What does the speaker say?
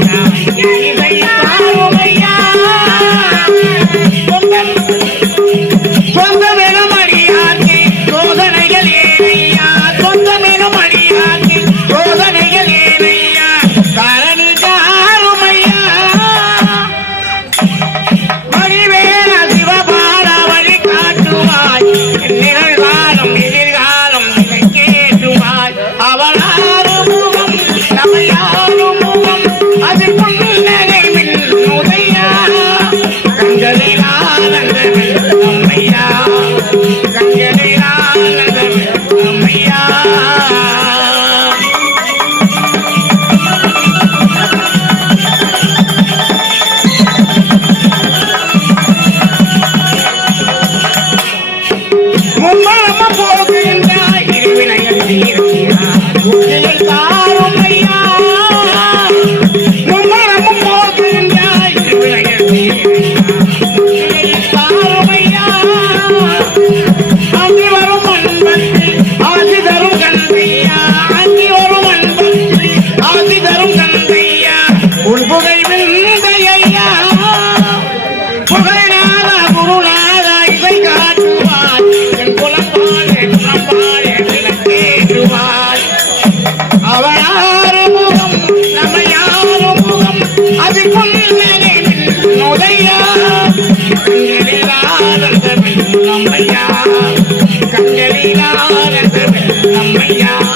Yeah. பதி தரும் தந்தையா? உன் புகை விந்தையா புகழநாதா குருநாதா இதை காட்டுவார். என் குலம்பாள் என் குலம்பாள் கேட்டுவாள் அவள் முகம் நம்ம முகம் அது கொள்ளனை முதையா கண்களிலாத நம்மையா கண்களிலா